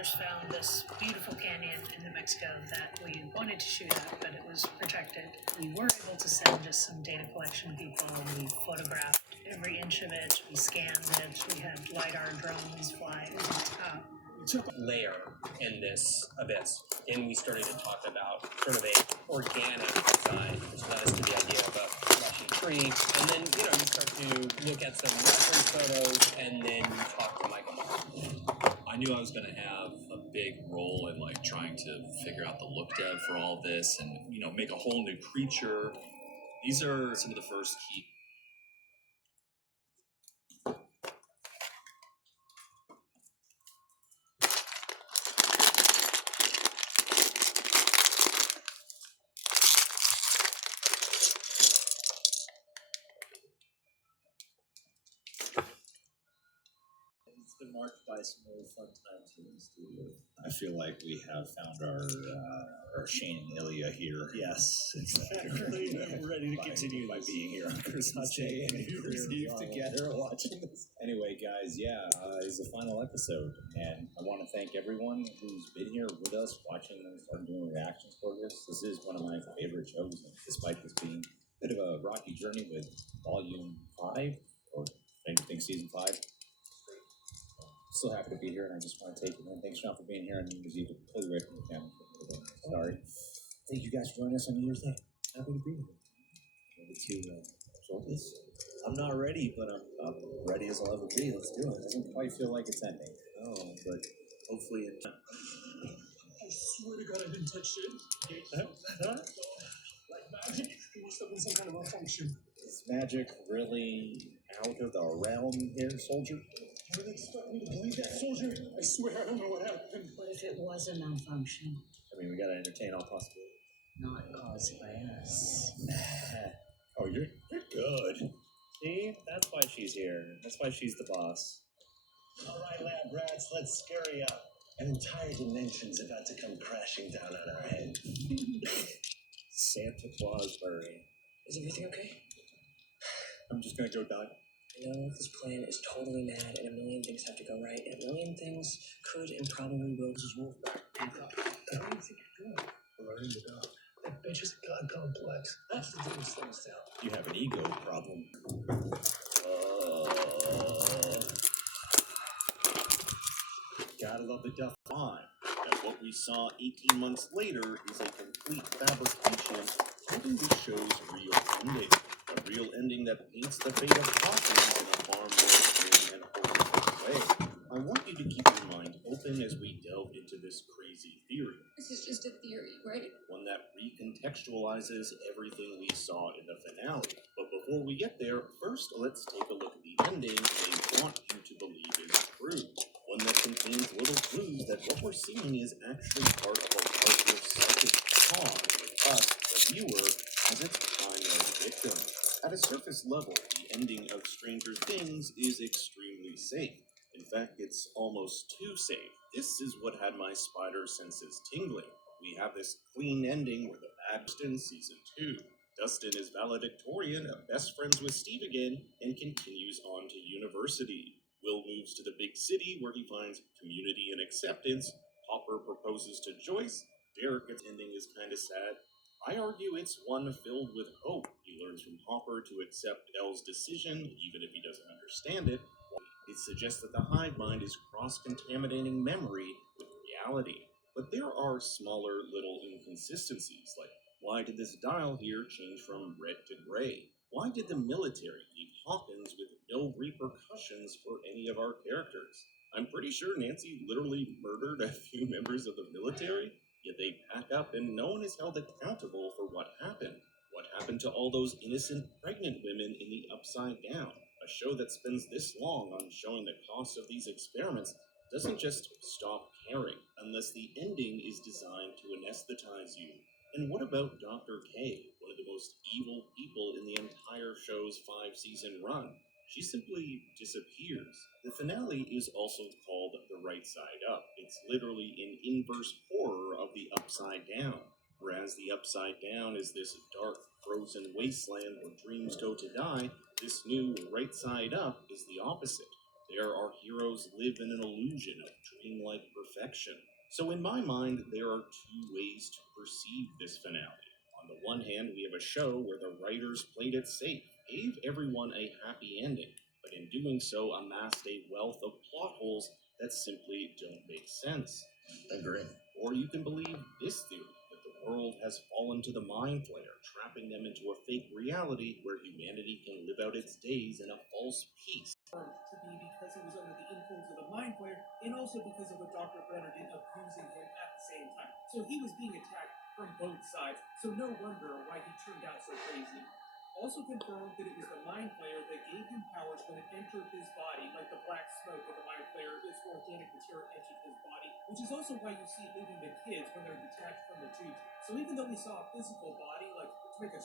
brothers found this beautiful canyon in New Mexico that we wanted to shoot at, but it was protected. We were able to send just some data collection people. We photographed every inch of it. We scanned it. We had LiDAR drones fly over the top. Layer in this abyss, and we started to talk about sort of a organic side, which led us to the idea of a fleshy tree, and then you start to look at some reference photos, and then you talk to Michael. I knew I was going to have a big role in trying to figure out the look dev for all of this, and make a whole new creature. These are some of the first key. Been marked by some really fun times here in the studio. I feel like we have found our Shane and Ilya here. Yes, exactly. We're ready to continue by being here on Christmas Day and New Year's Eve together watching this. Anyway, guys, it's the final episode, and I want to thank everyone who's been here with us watching and starting doing reactions for this. This is one of my favorite shows, and despite this being a bit of a rocky journey with Volume 5, or I think Season 5. Still happy to be here, and I just want to take it in. Thanks, Sean, for being here on New Year's Eve. Completely away from the family. Sorry. Thank you guys for joining us on New Year's Day. Happy to be here. Ready to start this? I'm not ready, but I'm ready as I'll ever be. Let's do it. It doesn't quite feel like it's ending. No, but hopefully it. I swear to God, I didn't touch it. Like magic, it must have been some kind of malfunction. Is magic really out of the realm here, soldier? You really expect me to believe that, soldier? I swear I don't know what happened. What if it was a malfunction? I mean, we gotta entertain all possibilities. Not caused by us. Oh, you're good. See? That's why she's here. That's why she's the boss. All right, lab rats, let's scurry up. An entire dimension's about to come crashing down on our head. Santa Claus Murray. Is everything okay? I'm just gonna go die. I know this plan is totally mad, and a million things have to go right, and a million things could and probably will. This is Wolfpack. How do you think you're doing? Learning to dog. That bitch is a god complex. That's the thing that slows us down. You have an ego problem. Gotta love the Duff line. That what we saw 18 months later is a complete fabrication, holding the show's real ending. A real ending that paints the fate of Hawkins in a far more grim and horrific way. I want you to keep your mind open as we delve into this crazy theory. This is just a theory, right? One that recontextualizes everything we saw in the finale. But before we get there, first let's take a look at the ending they want you to believe is true. One that contains little clues that what we're seeing is actually part of a larger psychic cause with us, the viewer, as its primary victim. At a surface level, the ending of Stranger Things is extremely safe. In fact, it's almost too safe. This is what had my spider senses tingling. We have this clean ending where the bad in Season 2. Dustin is valedictorian, best friends with Steve again, and continues on to university. Will moves to the big city where he finds community and acceptance. Hopper proposes to Joyce. Derek's ending is kind of sad. I argue it's one filled with hope. He learns from Hopper to accept Elle's decision, even if he doesn't understand it. It suggests that the hive mind is cross-contaminating memory with reality. But there are smaller little inconsistencies, like why did this dial here change from red to gray? Why did the military leave Hawkins with no repercussions for any of our characters? I'm pretty sure Nancy literally murdered a few members of the military, yet they pack up and no one is held accountable for what happened. What happened to all those innocent pregnant women in the Upside Down? A show that spends this long on showing the cost of these experiments doesn't just stop caring unless the ending is designed to anesthetize you. And what about Dr. K, one of the most evil people in the entire show's 5-season run? She simply disappears. The finale is also called The Right Side Up. It's literally an inverse horror of the Upside Down. Whereas the Upside Down is this dark, frozen wasteland where dreams go to die, this new Right Side Up is the opposite. There, our heroes live in an illusion of dreamlike perfection. So, in my mind, there are two ways to perceive this finale. On the one hand, we have a show where the writers played it safe, gave everyone a happy ending, but in doing so amassed a wealth of plot holes that simply don't make sense. Agree. Or you can believe this theory, that the world has fallen to the Mind Flayer, trapping them into a fake reality where humanity can live out its days in a false peace. To be because he was under the influence of the Mind Flayer, and also because of what Dr. Brenner did abusing him at the same time. So he was being attacked from both sides, so no wonder why he turned out so crazy. Also confirmed that it was the Mind Flayer that gave him powers when it entered his body, like the black smoke of the Mind Flayer is organic material entering his body, which is also why you see it leaving the kids when they're detached from the tubes. So even though we saw a physical body, like to make a